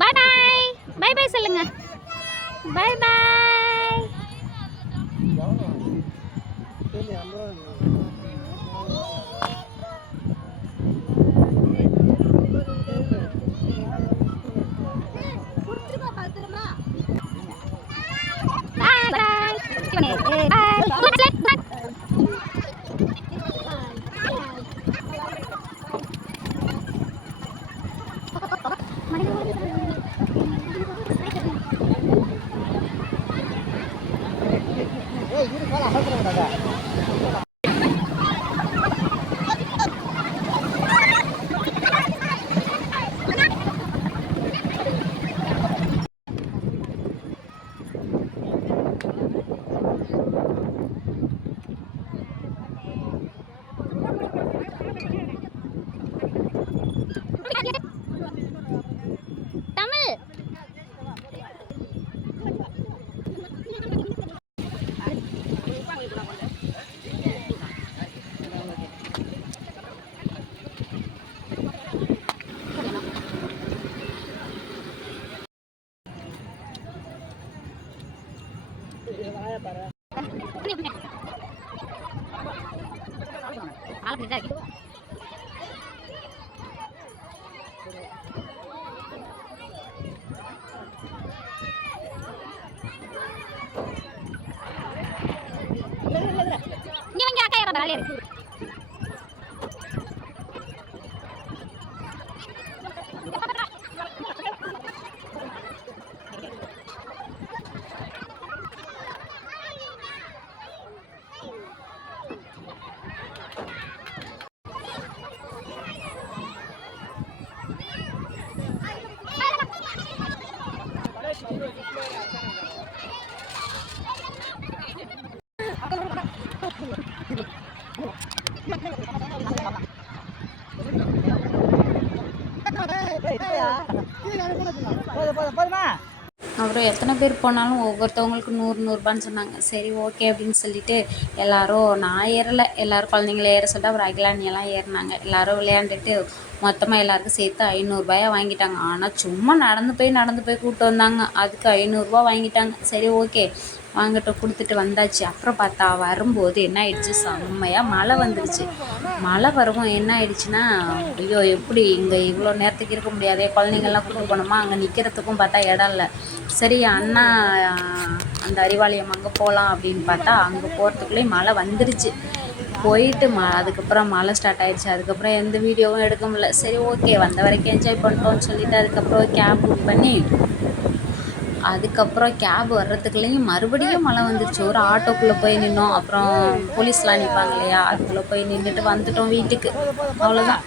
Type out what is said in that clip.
பாய் பாய். பாய் பாய் சொல்லுங்க. பாய் பாய். அப்புறம் எத்தனை பேர் போனாலும் ஒவ்வொருத்தவங்களுக்கு 100 ரூபான்னு சொன்னாங்க. சரி ஓகே அப்படின்னு சொல்லிட்டு எல்லாரும், நான் ஏறலை, எல்லோரும் குழந்தைங்கள ஏற சொல்லிட்டு அப்புறம் அகிலானியெல்லாம் ஏறினாங்க. எல்லோரும் விளையாண்டுட்டு மொத்தமாக எல்லாருக்கும் சேர்த்து 500 வாங்கிட்டாங்க. ஆனால் சும்மா நடந்து போய் கூப்பிட்டு வந்தாங்க, அதுக்கு 500 வாங்கிட்டாங்க. சரி ஓகே வாங்கிட்டு கொடுத்துட்டு வந்தாச்சு. அப்புறம் பார்த்தா வரும்போது என்ன ஆயிடுச்சு, செம்மையாக மழை வந்துடுச்சு. மழை வரவும் என்ன ஆயிடுச்சுன்னா, ஐயோ எப்படி இங்கே இவ்வளோ நேரத்துக்கு இருக்க முடியாதே, குழந்தைங்கள்லாம் கூப்பிட்டு போனோமா, அங்கே நிற்கிறதுக்கும் பார்த்தா இடம் இல்லை. சரி அண்ணா அந்த அறிவாலயம் அங்கே போகலாம் அப்படின்னு பார்த்தா அங்கே போகிறதுக்குள்ளேயே மழை வந்துடுச்சு. போயிட்டு அதுக்கப்புறம் மழை ஸ்டார்ட் ஆகிடுச்சு. அதுக்கப்புறம் எந்த வீடியோவும் எடுக்க முடியல. சரி ஓகே வந்த வரைக்கும் என்ஜாய் பண்ணிட்டோம்னு சொல்லிவிட்டு அதுக்கப்புறம் கேப் புக் பண்ணி, அதுக்கப்புறம் கேப் வர்றதுக்குள்ளேயும் மறுபடியும் மழை வந்துடுச்சு. ஒரு ஆட்டோக்குள்ளே போய் நின்னோம். அப்புறம் போலீஸ்லாம் நிற்பாங்க இல்லையா, அதுக்குள்ளே போய் நின்றுட்டு வந்துட்டோம் வீட்டுக்கு. அவ்வளோதான்.